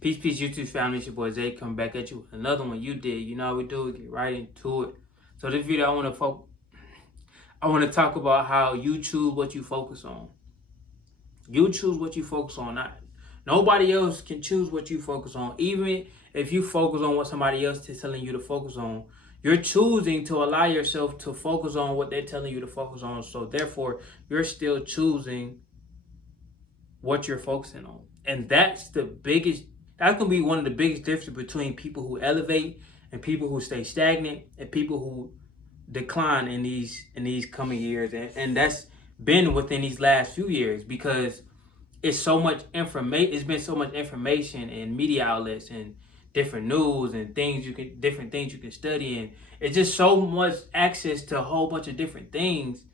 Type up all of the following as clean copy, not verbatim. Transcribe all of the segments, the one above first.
Peace, YouTube family. It's your boy Zay coming back at you with another one. You did. You know how we do. Get right into it. So this video, I want to talk about how you choose what you focus on. You choose what you focus on. Not nobody else can choose what you focus on. Even if you focus on what somebody else is telling you to focus on, you're choosing to allow yourself to focus on what they're telling you to focus on. So therefore, you're still choosing what you're focusing on. And that's going to be one of the biggest differences between people who elevate and people who stay stagnant and people who decline in these coming years. And that's been within these last few years because it's so much information. It's been so much information and media outlets and different news and different things you can study. And it's just so much access to a whole bunch of different things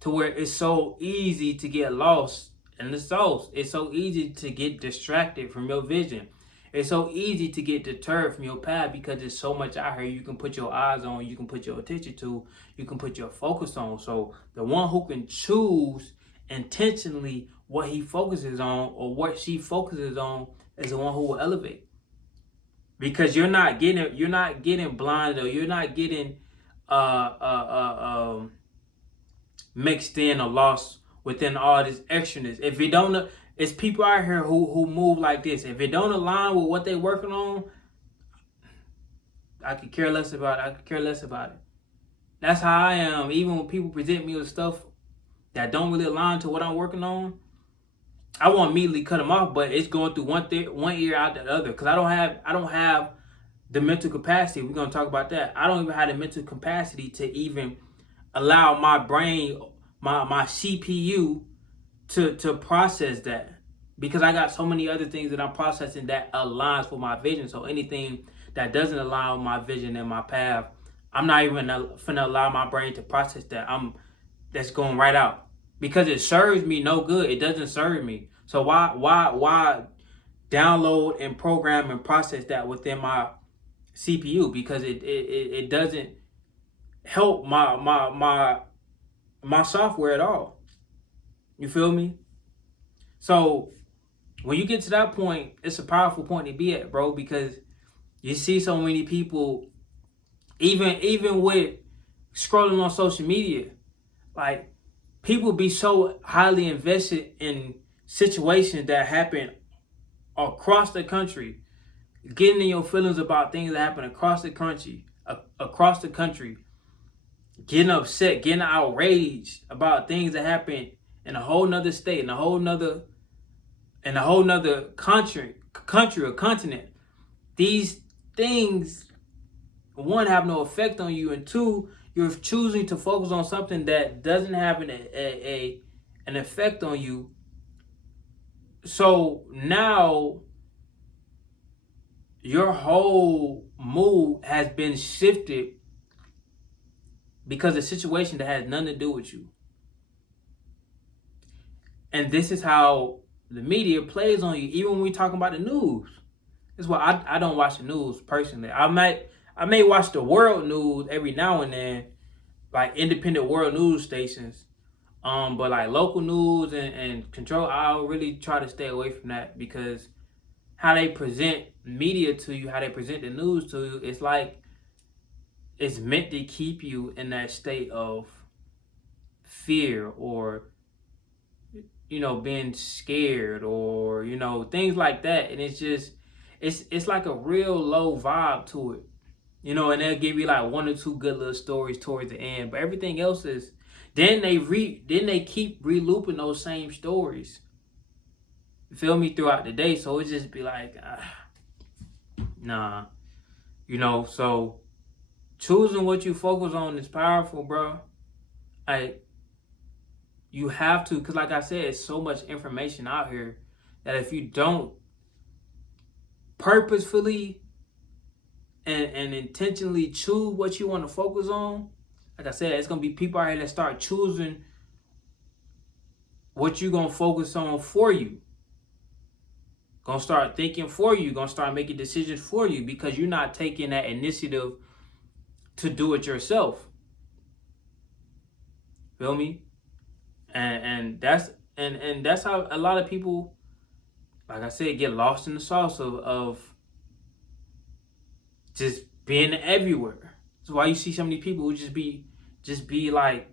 to where it's so easy to get lost in the sauce. It's so easy to get distracted from your vision. It's so easy to get deterred from your path because there's so much out here you can put your eyes on, you can put your attention to, you can put your focus on. So the one who can choose intentionally what he focuses on or what she focuses on is the one who will elevate. Because you're not getting blinded or you're not getting mixed in or lost within all this extraness. If it don't, it's people out here who move like this. If it don't align with what they're working on, I could care less about it. That's how I am. Even when people present me with stuff that don't really align to what I'm working on, I won't immediately cut them off. But it's going through one ear out the other because I don't have the mental capacity. We're gonna talk about that. I don't even have the mental capacity to even allow my brain, my CPU to process that because I got so many other things that I'm processing that aligns with my vision. So anything that doesn't align with my vision and my path, I'm not even finna allow my brain to process that. That's going right out because it serves me no good. It doesn't serve me. So why download and program and process that within my CPU because it doesn't help my software at all. You feel me? So when you get to that point, it's a powerful point to be at, bro, because you see so many people, even with scrolling on social media, like people be so highly invested in situations that happen across the country, getting in your feelings about things that happen across the country, getting upset, getting outraged about things that happen in a whole nother state, in a whole nother country or continent. These things, one, have no effect on you, and two, you're choosing to focus on something that doesn't have an effect on you. So now your whole mood has been shifted because of a situation that has nothing to do with you. And this is how the media plays on you, even when we talking about the news. That's why I don't watch the news personally. I may watch the world news every now and then, like independent world news stations. But like local news and control, I'll really try to stay away from that because how they present media to you, how they present the news to you, it's like it's meant to keep you in that state of fear or being scared or things like that. And it's just it's like a real low vibe to it, and they'll give you like one or two good little stories towards the end, but everything else is then they keep re-looping those same stories, you feel me, throughout the day. So it just be like nah, so choosing what you focus on is powerful, bro. You have to, because like I said, it's so much information out here that if you don't purposefully and intentionally choose what you want to focus on, like I said, it's going to be people out here that start choosing what you're going to focus on for you. Going to start thinking for you, going to start making decisions for you because you're not taking that initiative to do it yourself. Feel me? And that's how a lot of people like I said, get lost in the sauce of just being everywhere. That's why you see so many people who just be like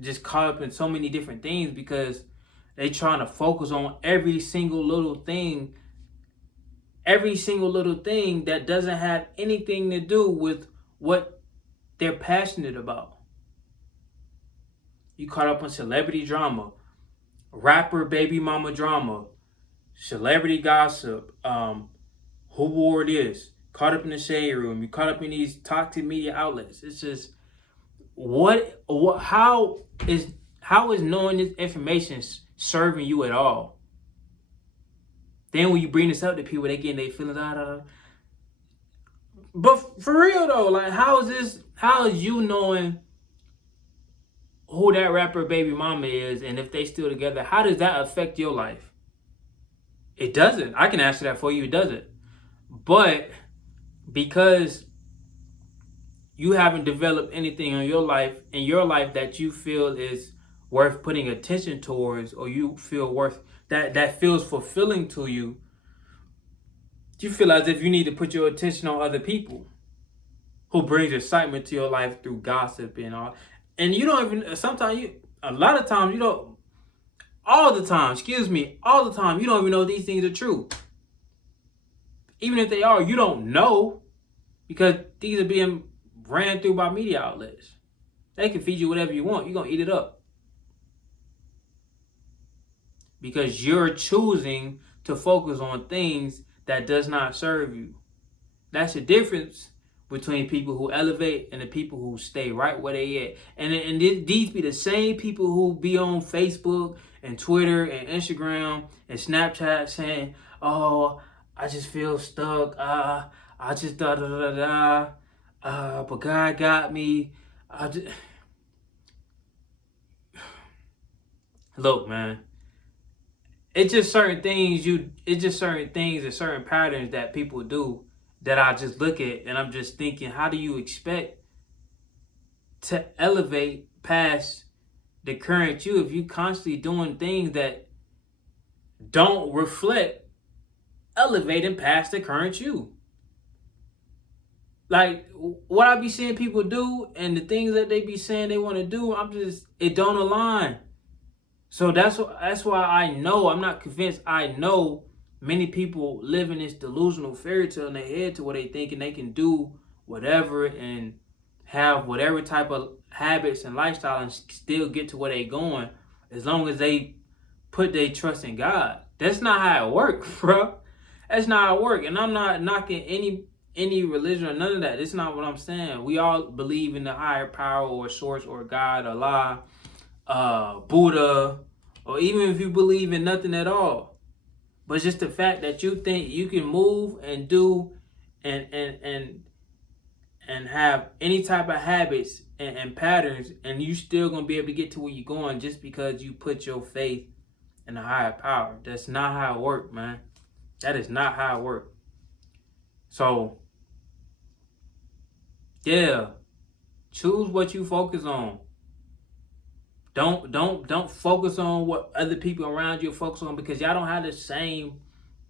just caught up in so many different things, because they trying to focus on every single little thing that doesn't have anything to do with what they're passionate about. You caught up on celebrity drama, rapper baby mama drama, celebrity gossip, who wore this, caught up in the shade room, you caught up in these toxic media outlets. It's just how is knowing this information serving you at all? Then when you bring this up to people, they get their feelings out. But for real though, like how is you knowing who that rapper baby mama is and if they still together, how does that affect your life? It doesn't. I can answer that for you. It doesn't. But because you haven't developed anything in your life that you feel is worth putting attention towards, or you feel worth that feels fulfilling to you, you feel as if you need to put your attention on other people who brings excitement to your life through gossip and all. And you don't even, a lot of times you don't, all the time, you don't even know these things are true. Even if they are, you don't know, because these are being ran through by media outlets. They can feed you whatever you want. You're going to eat it up. Because you're choosing to focus on things that does not serve you. That's the difference between people who elevate and the people who stay right where they at. And these be the same people who be on Facebook and Twitter and Instagram and Snapchat saying, oh, I just feel stuck. I just but God got me. Look, man. It's just certain things and certain patterns that people do that I just look at and I'm just thinking, how do you expect to elevate past the current you if you constantly doing things that don't reflect elevating past the current you? Like what I be seeing people do and the things that they be saying they want to do, it don't align. So that's why I know, I'm not convinced, I know many people live in this delusional fairy tale in their head to where they thinking they can do whatever and have whatever type of habits and lifestyle and still get to where they going as long as they put their trust in God. That's not how it works, bro. That's not how it works. And I'm not knocking any religion or none of that. That's not what I'm saying. We all believe in the higher power or source or God, Allah, Buddha, or even if you believe in nothing at all. But just the fact that you think you can move and do and have any type of habits and patterns, and you still gonna be able to get to where you're going just because you put your faith in a higher power. That's not how it works, man. That is not how it works. So yeah, choose what you focus on. Don't focus on what other people around you focus on, because y'all don't have the same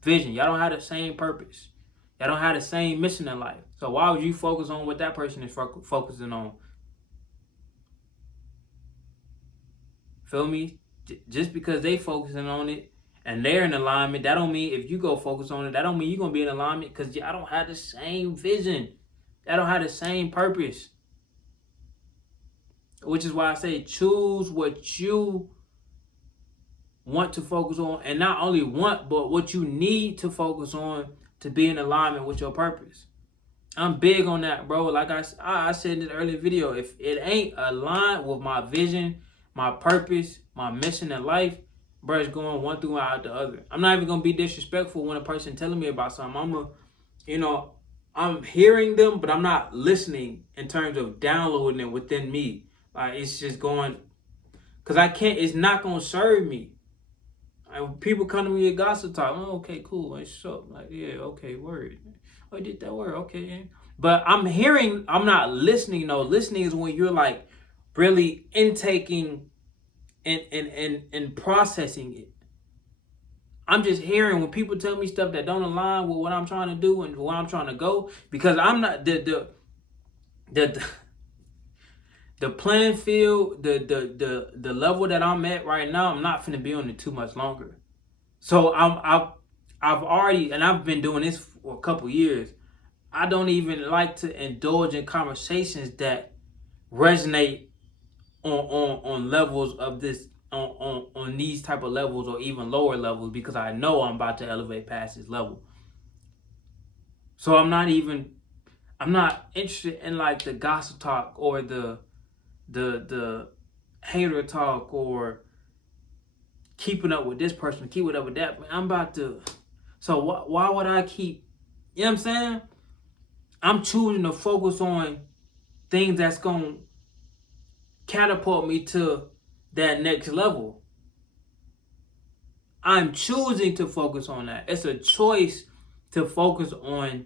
vision. Y'all don't have the same purpose. Y'all don't have the same mission in life. So why would you focus on what that person is focusing on? Feel me? Just because they focusing on it and they're in alignment, that don't mean if you go focus on it, that don't mean you're going to be in alignment, because y'all don't have the same vision. Y'all don't have the same purpose. Which is why I say choose what you want to focus on, and not only want, but what you need to focus on to be in alignment with your purpose. I'm big on that, bro. Like I said in the earlier video, if it ain't aligned with my vision, my purpose, my mission in life, bro, it's going one thing out the other. I'm not even going to be disrespectful when a person telling me about something. I'm hearing them, but I'm not listening in terms of downloading it within me. Like, it's just going, because it's not going to serve me. Like, people come to me with gossip talk. Oh, okay, cool. It's up. Like, yeah, okay, word. Oh, I did that word. Okay. But I'm not listening. No, listening is when you're like really intaking and processing it. I'm just hearing when people tell me stuff that don't align with what I'm trying to do and where I'm trying to go, because I'm not the the playing field, the level that I'm at right now. I'm not finna be on it too much longer. So I've already, and I've been doing this for a couple years. I don't even like to indulge in conversations that resonate on levels of this, on these type of levels or even lower levels, because I know I'm about to elevate past this level. So I'm not interested in like the gossip talk or the hater talk or keeping up with this person, keeping up with that. I'm about to. So why would I keep? You know what I'm saying? I'm choosing to focus on things that's gonna catapult me to that next level. I'm choosing to focus on that. It's a choice to focus on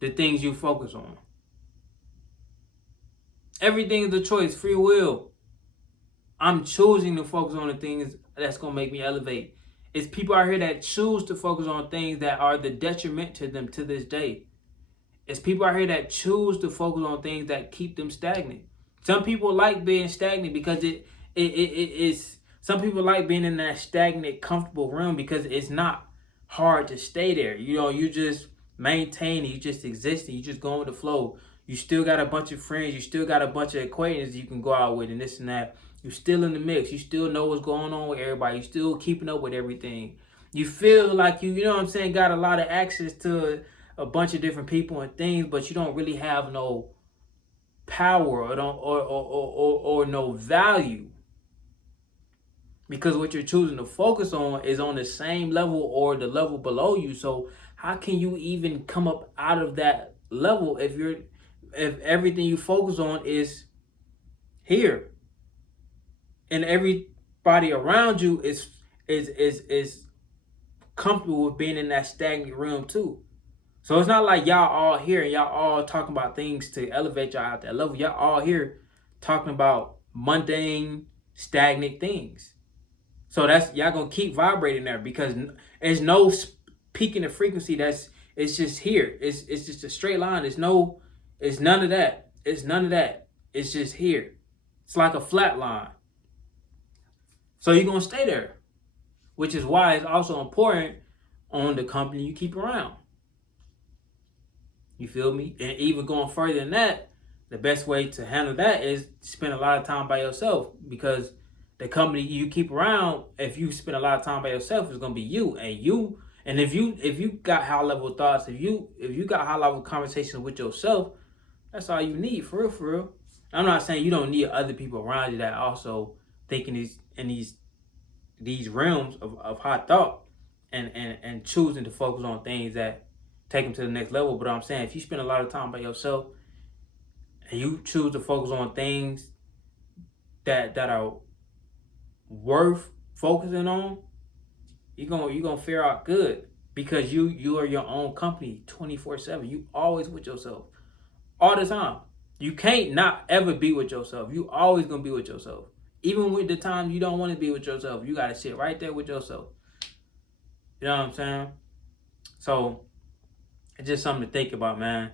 the things you focus on. Everything is a choice, free will. I'm choosing to focus on the things that's going to make me elevate. It's people out here that choose to focus on things that are the detriment to them to this day. It's people out here that choose to focus on things that keep them stagnant. Some people like being stagnant because it's some people like being in that stagnant, comfortable realm because it's not hard to stay there. You know, you just maintain, you just exist, you just going with the flow. You still got a bunch of friends, you still got a bunch of acquaintances you can go out with and this and that. You're still in the mix. You still know what's going on with everybody. You still keeping up with everything. You feel like you know what I'm saying, got a lot of access to a bunch of different people and things, but you don't really have no power or don't or no value, because what you're choosing to focus on is on the same level or the level below you. So how can you even come up out of that level if everything you focus on is here, and everybody around you is comfortable with being in that stagnant realm too? So it's not like y'all all here and y'all all talking about things to elevate y'all out that level. Y'all all here talking about mundane, stagnant things. So that's y'all gonna keep vibrating there because there's no peak in the frequency. It's just here. It's just a straight line. It's none of that. It's none of that. It's just here. It's like a flat line. So you're gonna stay there, which is why it's also important on the company you keep around. You feel me? And even going further than that, the best way to handle that is spend a lot of time by yourself, because the company you keep around, if you spend a lot of time by yourself, is gonna be you. And if you got high level thoughts, if you got high level conversations with yourself, that's all you need, for real, for real. I'm not saying you don't need other people around you that also thinking these realms of high thought and choosing to focus on things that take them to the next level. But I'm saying if you spend a lot of time by yourself and you choose to focus on things that are worth focusing on, you're gonna fare out good, because you are your own company 24/7. You always with yourself all the time. You can't not ever be with yourself. You always gonna be with yourself. Even with the time you don't want to be with yourself, you gotta sit right there with yourself. You know what I'm saying? So it's just something to think about, man.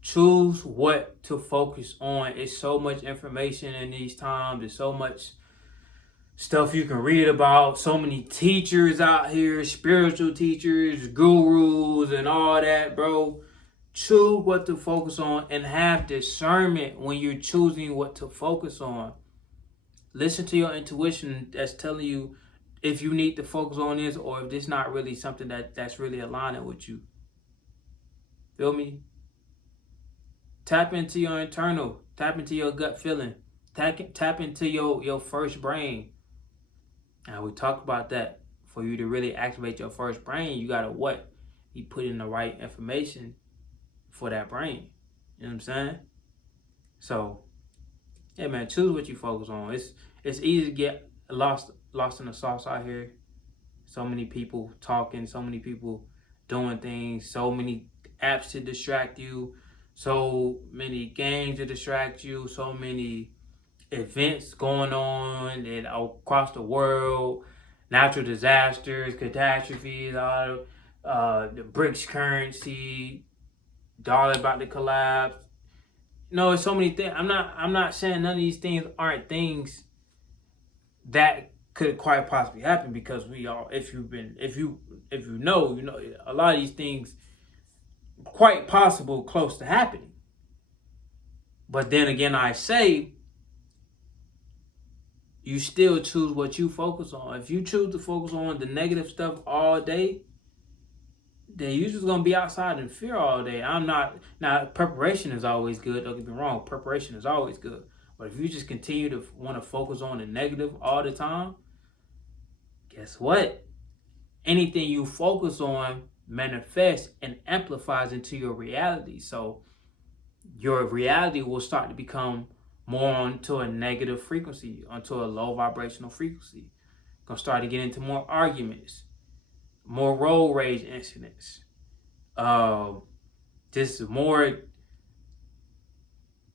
Choose what to focus on. It's so much information in these times. There's so much stuff you can read about. So many teachers out here, spiritual teachers, gurus, and all that, bro. Choose what to focus on and have discernment when you're choosing what to focus on. Listen to your intuition that's telling you if you need to focus on this, or if this not really something that's really aligning with you. Feel me? Tap into your internal. Tap into your gut feeling. Tap into your first brain. And we talk about that. For you to really activate your first brain, you gotta what? You put in the right information for that brain. You know what I'm saying? So, yeah, man, choose what you focus on. It's easy to get lost in the sauce out here. So many people talking, so many people doing things, so many apps to distract you, so many games to distract you, so many events going on and across the world natural disasters, catastrophes, all the BRICS currency, dollar about to collapse. No, it's so many things. I'm not saying none of these things aren't things that could quite possibly happen, because we all, if you know, a lot of these things quite possible close to happening. But then again, I say, you still choose what you focus on. If you choose to focus on the negative stuff all day, then you're just gonna be outside in fear all day. Now preparation is always good, don't get me wrong, preparation is always good. But if you just continue to want to focus on the negative all the time, guess what? Anything you focus on manifests and amplifies into your reality. So your reality will start to become more onto a negative frequency, onto a low vibrational frequency. Gonna start to get into more arguments, more road rage incidents, just more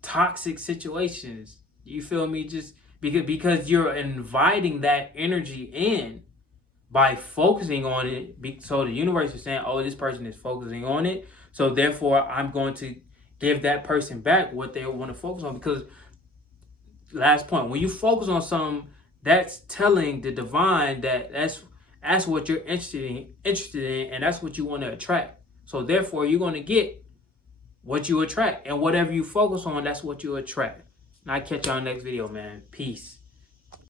toxic situations. You feel me? Just because you're inviting that energy in by focusing on it. So the universe is saying, oh, this person is focusing on it, so therefore I'm going to give that person back what they want to focus on. Because last point, when you focus on something, that's telling the divine that that's what you're interested in, and that's what you want to attract. So therefore, you're going to get what you attract, and whatever you focus on, that's what you attract. And I'll catch y'all next video, man. Peace.